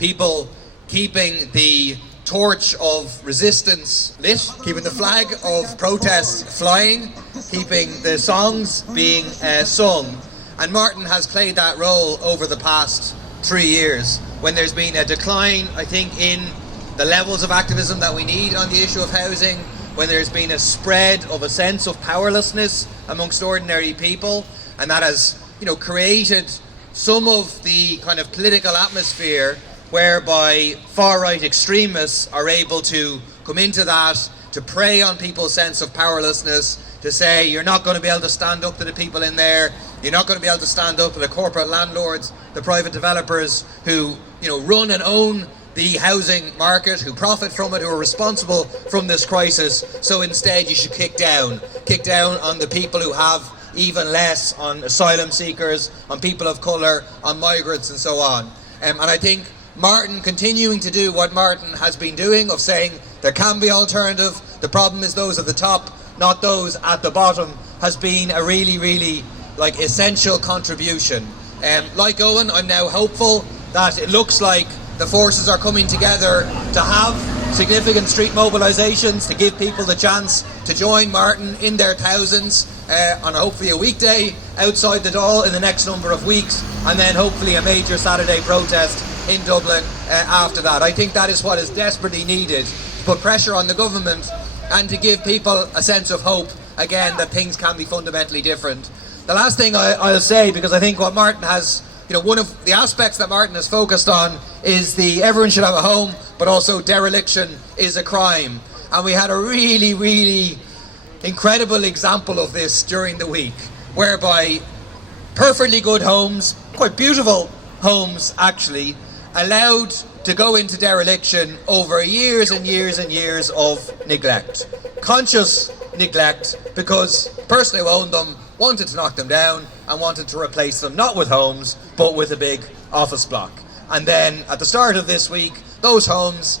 people keeping the torch of resistance lit, keeping the flag of protest flying, keeping the songs being sung. And Martin has played that role over the past 3 years, when there's been a decline, I think, in the levels of activism that we need on the issue of housing, when there's been a spread of a sense of powerlessness amongst ordinary people, and that has, created some of the kind of political atmosphere whereby far-right extremists are able to come into that, to prey on people's sense of powerlessness, to say you're not going to be able to stand up to the people in there, you're not going to be able to stand up to the corporate landlords, the private developers who run and own the housing market, who profit from it, who are responsible from this crisis. So instead you should kick down on the people who have even less, on asylum seekers, on people of colour, on migrants and so on. And I think Martin continuing to do what Martin has been doing, of saying there can be alternative, the problem is those at the top, not those at the bottom, has been a really, really essential contribution. Like Owen, I'm now hopeful that it looks like the forces are coming together to have significant street mobilisations, to give people the chance to join Martin in their thousands on hopefully a weekday outside the Dáil in the next number of weeks, and then hopefully a major Saturday protest in Dublin after that. I think that is what is desperately needed, to put pressure on the government and to give people a sense of hope, again, that things can be fundamentally different. The last thing I'll say, because I think what Martin has, one of the aspects that Martin has focused on is everyone should have a home, but also dereliction is a crime. And we had a really, really incredible example of this during the week, whereby perfectly good homes, quite beautiful homes actually, allowed to go into dereliction over years and years and years of neglect. Conscious neglect, because the person who owned them wanted to knock them down and wanted to replace them, not with homes, but with a big office block. And then at the start of this week, those homes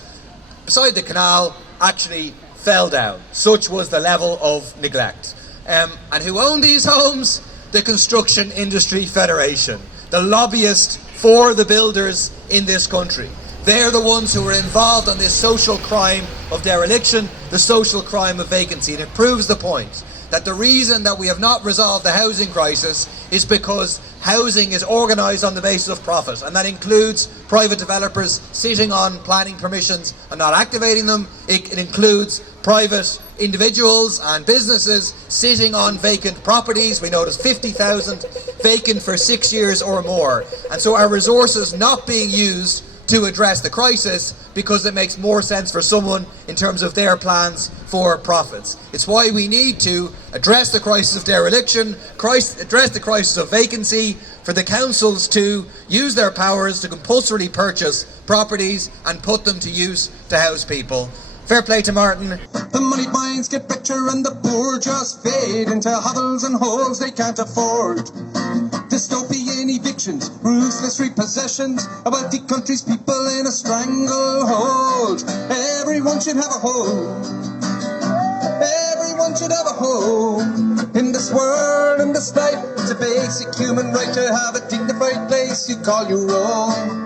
beside the canal actually fell down. Such was the level of neglect. And who owned these homes? The Construction Industry Federation, the lobbyist for the builders in this country. They're the ones who were involved on this social crime of dereliction, the social crime of vacancy. And it proves the point that the reason that we have not resolved the housing crisis is because housing is organised on the basis of profit, and that includes private developers sitting on planning permissions and not activating them. It includes private individuals and businesses sitting on vacant properties. We noticed 50,000 vacant for 6 years or more. And so our resources not being used to address the crisis because it makes more sense for someone in terms of their plans for profits. It's why we need to address the crisis of dereliction, address the crisis of vacancy, for the councils to use their powers to compulsorily purchase properties and put them to use to house people. Fair play to Martin. The money minds get richer and the poor just fade into hovels and holes they can't afford. Dystopian evictions, ruthless repossessions, a wealthy country's people in a stranglehold. Everyone should have a home. Everyone should have a home. In this world, in this life, it's a basic human right to have a dignified place you call your own.